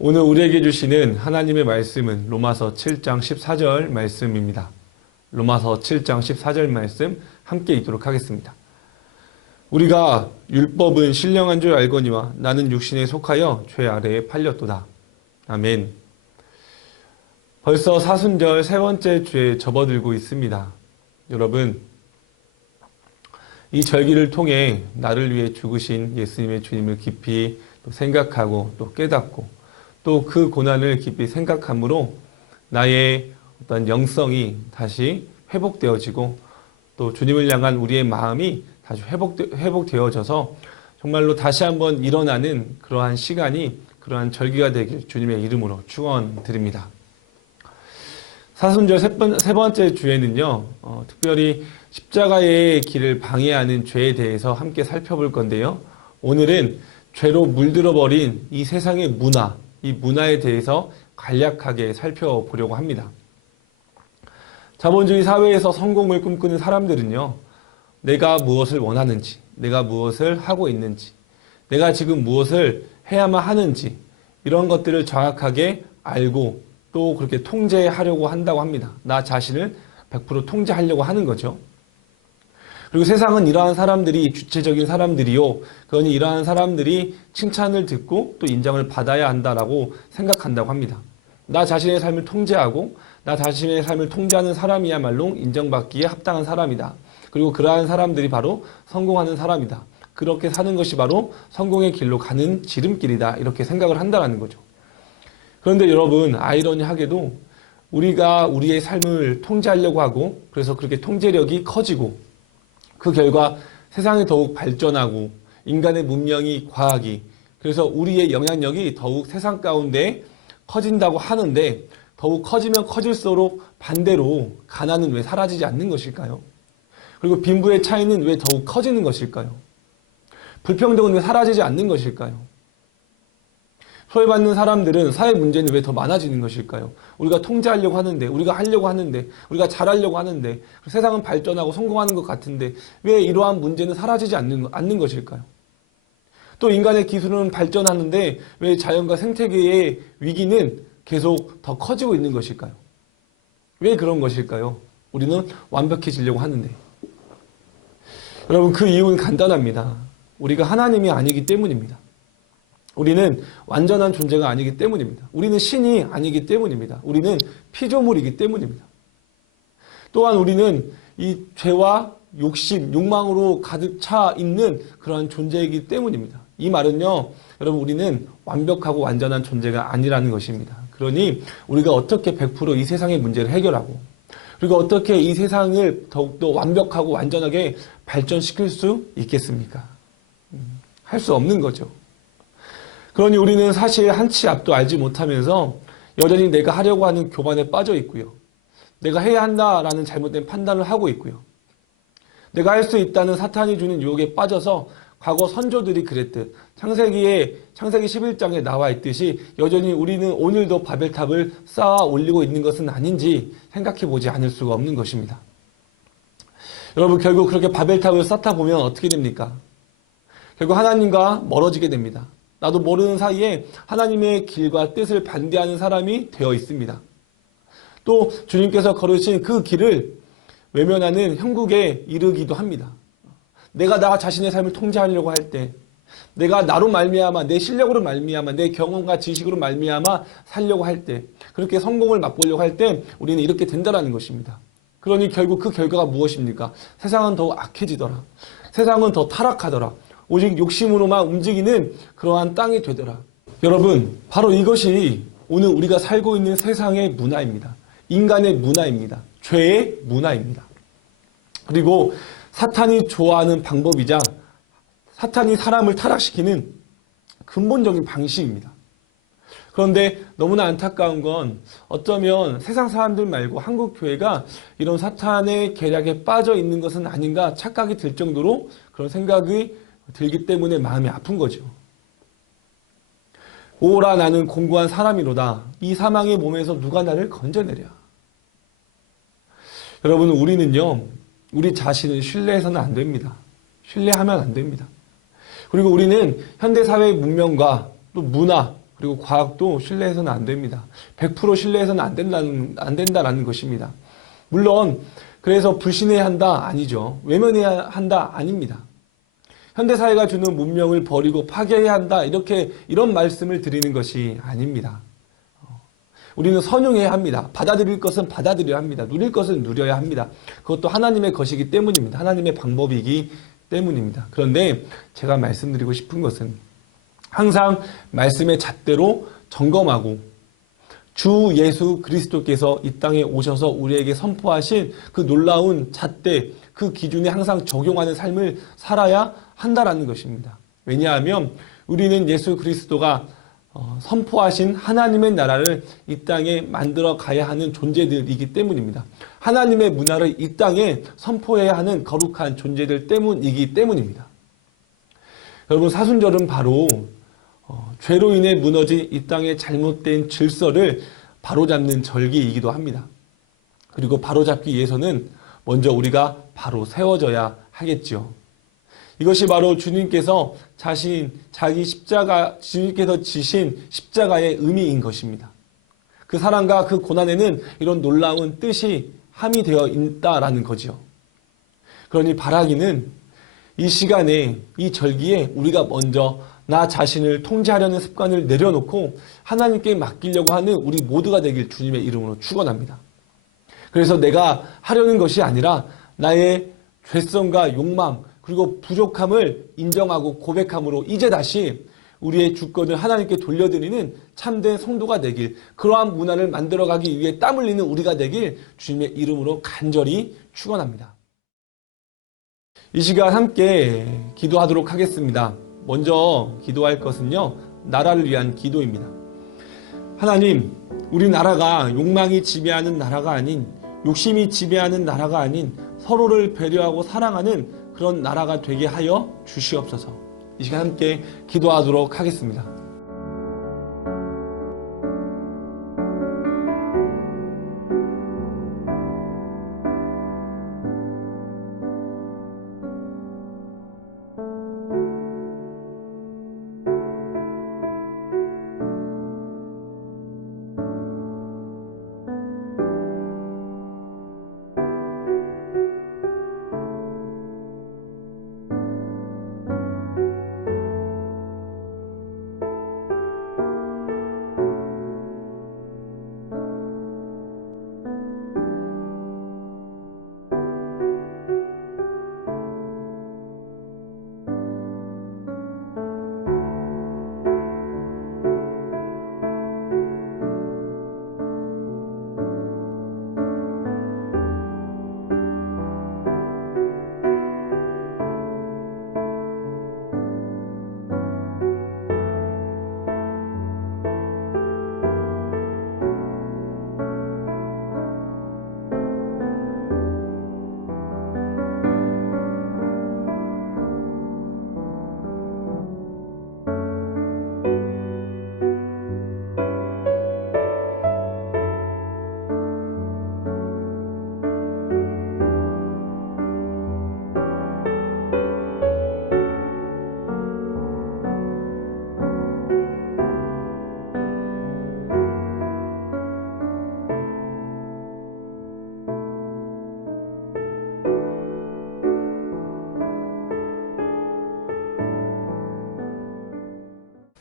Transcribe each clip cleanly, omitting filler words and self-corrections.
오늘 우리에게 주시는 하나님의 말씀은 로마서 7장 14절 말씀입니다. 로마서 7장 14절 말씀 함께 읽도록 하겠습니다. 우리가 율법은 신령한 줄 알거니와 나는 육신에 속하여 죄 아래에 팔렸도다. 아멘. 벌써 사순절 세 번째 주에 접어들고 있습니다. 여러분, 이 절기를 통해 나를 위해 죽으신 예수님의 주님을 깊이 또 생각하고 또 깨닫고 또 그 고난을 깊이 생각함으로 나의 어떤 영성이 다시 회복되어지고 또 주님을 향한 우리의 마음이 다시 회복되어져서 정말로 다시 한번 일어나는 그러한 시간이 그러한 절기가 되길 주님의 이름으로 축원드립니다. 사순절 세 번째 주에는요, 특별히 십자가의 길을 방해하는 죄에 대해서 함께 살펴볼 건데요. 오늘은 죄로 물들어버린 이 세상의 문화, 이 문화에 대해서 간략하게 살펴보려고 합니다. 자본주의 사회에서 성공을 꿈꾸는 사람들은요, 내가 무엇을 원하는지, 내가 무엇을 하고 있는지, 내가 지금 무엇을 해야만 하는지, 이런 것들을 정확하게 알고 또 그렇게 통제하려고 한다고 합니다. 나 자신을 100% 통제하려고 하는 거죠. 그리고 세상은 이러한 사람들이 주체적인 사람들이요. 그러니 이러한 사람들이 칭찬을 듣고 또 인정을 받아야 한다라고 생각한다고 합니다. 나 자신의 삶을 통제하고 나 자신의 삶을 통제하는 사람이야말로 인정받기에 합당한 사람이다. 그리고 그러한 사람들이 바로 성공하는 사람이다. 그렇게 사는 것이 바로 성공의 길로 가는 지름길이다. 이렇게 생각을 한다는 거죠. 그런데 여러분, 아이러니하게도 우리가 우리의 삶을 통제하려고 하고 그래서 그렇게 통제력이 커지고 그 결과 세상이 더욱 발전하고 인간의 문명이 과학이 그래서 우리의 영향력이 더욱 세상 가운데 커진다고 하는데 더욱 커지면 커질수록 반대로 가난은 왜 사라지지 않는 것일까요? 그리고 빈부의 차이는 왜 더욱 커지는 것일까요? 불평등은 왜 사라지지 않는 것일까요? 소외받는 사람들은 사회 문제는 왜 더 많아지는 것일까요? 우리가 통제하려고 하는데, 우리가 하려고 하는데, 우리가 잘하려고 하는데, 세상은 발전하고 성공하는 것 같은데 왜 이러한 문제는 사라지지 않는 것일까요? 또 인간의 기술은 발전하는데 왜 자연과 생태계의 위기는 계속 더 커지고 있는 것일까요? 왜 그런 것일까요? 우리는 완벽해지려고 하는데. 여러분, 그 이유는 간단합니다. 우리가 하나님이 아니기 때문입니다. 우리는 완전한 존재가 아니기 때문입니다. 우리는 신이 아니기 때문입니다. 우리는 피조물이기 때문입니다. 또한 우리는 이 죄와 욕심, 욕망으로 가득 차 있는 그러한 존재이기 때문입니다. 이 말은요, 여러분, 우리는 완벽하고 완전한 존재가 아니라는 것입니다. 그러니 우리가 어떻게 100% 이 세상의 문제를 해결하고 그리고 어떻게 이 세상을 더욱더 완벽하고 완전하게 발전시킬 수 있겠습니까? 할 수 없는 거죠. 그러니 우리는 사실 한치 앞도 알지 못하면서 여전히 내가 하려고 하는 교만에 빠져 있고요. 내가 해야 한다라는 잘못된 판단을 하고 있고요. 내가 할 수 있다는 사탄이 주는 유혹에 빠져서 과거 선조들이 그랬듯 창세기 11장에 나와 있듯이 여전히 우리는 오늘도 바벨탑을 쌓아 올리고 있는 것은 아닌지 생각해 보지 않을 수가 없는 것입니다. 여러분, 결국 그렇게 바벨탑을 쌓다 보면 어떻게 됩니까? 결국 하나님과 멀어지게 됩니다. 나도 모르는 사이에 하나님의 길과 뜻을 반대하는 사람이 되어 있습니다. 또 주님께서 걸으신 그 길을 외면하는 형국에 이르기도 합니다. 내가 나 자신의 삶을 통제하려고 할 때, 내가 나로 말미암아, 내 실력으로 말미암아, 내 경험과 지식으로 말미암아 살려고 할 때, 그렇게 성공을 맛보려고 할 때 우리는 이렇게 된다는 것입니다. 그러니 결국 그 결과가 무엇입니까? 세상은 더 악해지더라. 세상은 더 타락하더라. 오직 욕심으로만 움직이는 그러한 땅이 되더라. 여러분, 바로 이것이 오늘 우리가 살고 있는 세상의 문화입니다. 인간의 문화입니다. 죄의 문화입니다. 그리고 사탄이 좋아하는 방법이자 사탄이 사람을 타락시키는 근본적인 방식입니다. 그런데 너무나 안타까운 건 어쩌면 세상 사람들 말고 한국 교회가 이런 사탄의 계략에 빠져 있는 것은 아닌가 착각이 들 정도로 그런 생각이 들기 때문에 마음이 아픈 거죠. 오라 나는 공고한 사람이로다. 이 사망의 몸에서 누가 나를 건져내랴. 여러분, 우리는요, 우리 자신을 신뢰해서는 안 됩니다. 신뢰하면 안 됩니다. 그리고 우리는 현대사회의 문명과 또 문화 그리고 과학도 신뢰해서는 안 됩니다. 100% 신뢰해서는 안 된다라는 것입니다. 물론 그래서 불신해야 한다? 아니죠. 외면해야 한다? 아닙니다. 현대사회가 주는 문명을 버리고 파괴해야 한다. 이런 말씀을 드리는 것이 아닙니다. 우리는 선용해야 합니다. 받아들일 것은 받아들여야 합니다. 누릴 것은 누려야 합니다. 그것도 하나님의 것이기 때문입니다. 하나님의 방법이기 때문입니다. 그런데 제가 말씀드리고 싶은 것은 항상 말씀의 잣대로 점검하고 주 예수 그리스도께서 이 땅에 오셔서 우리에게 선포하신 그 놀라운 잣대, 그 기준에 항상 적용하는 삶을 살아야 한다라는 것입니다. 왜냐하면 우리는 예수 그리스도가 선포하신 하나님의 나라를 이 땅에 만들어 가야 하는 존재들이기 때문입니다. 하나님의 문화를 이 땅에 선포해야 하는 거룩한 존재들 때문이기 때문입니다. 여러분, 사순절은 바로 죄로 인해 무너진 이 땅의 잘못된 질서를 바로잡는 절기이기도 합니다. 그리고 바로잡기 위해서는 먼저 우리가 바로 세워져야 하겠죠. 이것이 바로 주님께서 주님께서 지신 십자가의 의미인 것입니다. 그 사랑과 그 고난에는 이런 놀라운 뜻이 함이 되어 있다라는 거죠. 그러니 바라기는 이 시간에, 이 절기에 우리가 먼저 나 자신을 통제하려는 습관을 내려놓고 하나님께 맡기려고 하는 우리 모두가 되길 주님의 이름으로 축원합니다. 그래서 내가 하려는 것이 아니라 나의 죄성과 욕망 그리고 부족함을 인정하고 고백함으로 이제 다시 우리의 주권을 하나님께 돌려드리는 참된 성도가 되길, 그러한 문화를 만들어가기 위해 땀 흘리는 우리가 되길 주님의 이름으로 간절히 축원합니다. 이 시간 함께 기도하도록 하겠습니다. 먼저 기도할 것은요, 나라를 위한 기도입니다. 하나님, 우리 나라가 욕망이 지배하는 나라가 아닌, 욕심이 지배하는 나라가 아닌 서로를 배려하고 사랑하는 그런 나라가 되게 하여 주시옵소서. 이 시간 함께 기도하도록 하겠습니다.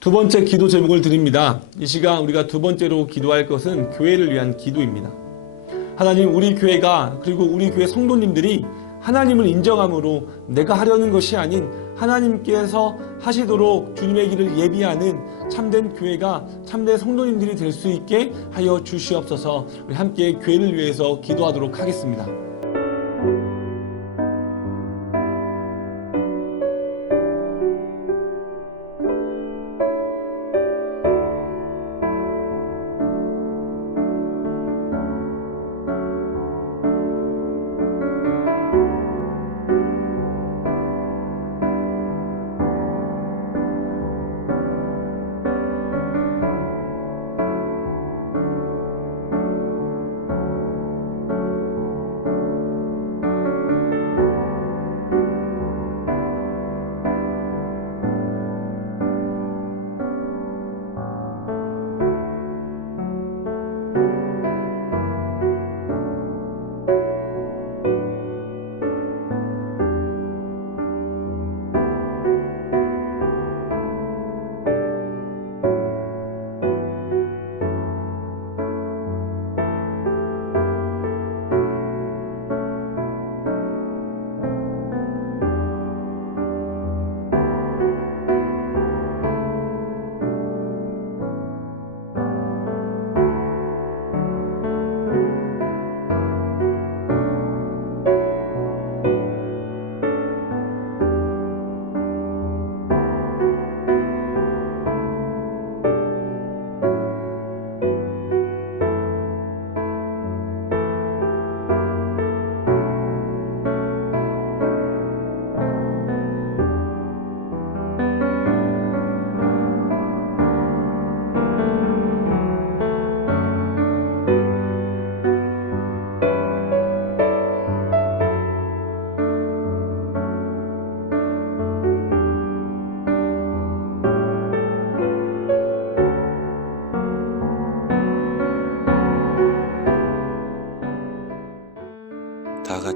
두 번째 기도 제목을 드립니다. 이 시간 우리가 두 번째로 기도할 것은 교회를 위한 기도입니다. 하나님, 우리 교회가, 그리고 우리 교회 성도님들이 하나님을 인정함으로 내가 하려는 것이 아닌 하나님께서 하시도록 주님의 길을 예비하는 참된 교회가, 참된 성도님들이 될 수 있게 하여 주시옵소서. 우리 함께 교회를 위해서 기도하도록 하겠습니다.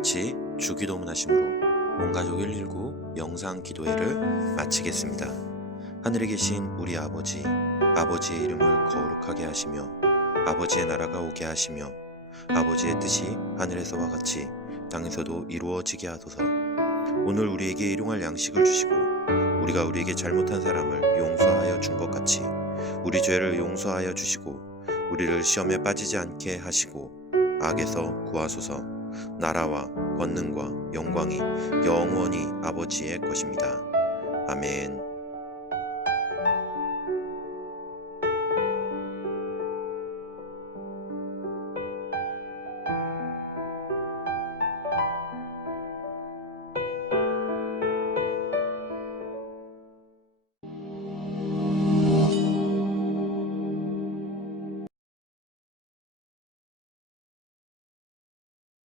같이 주기도문 하심으로 온가족 119 영상 기도회를 마치겠습니다. 하늘에 계신 우리 아버지, 아버지의 이름을 거룩하게 하시며 아버지의 나라가 오게 하시며 아버지의 뜻이 하늘에서와 같이 땅에서도 이루어지게 하소서. 오늘 우리에게 일용할 양식을 주시고 우리가 우리에게 잘못한 사람을 용서하여 준 것 같이 우리 죄를 용서하여 주시고 우리를 시험에 빠지지 않게 하시고 악에서 구하소서. 나라와 권능과 영광이 영원히 아버지의 것입니다. 아멘.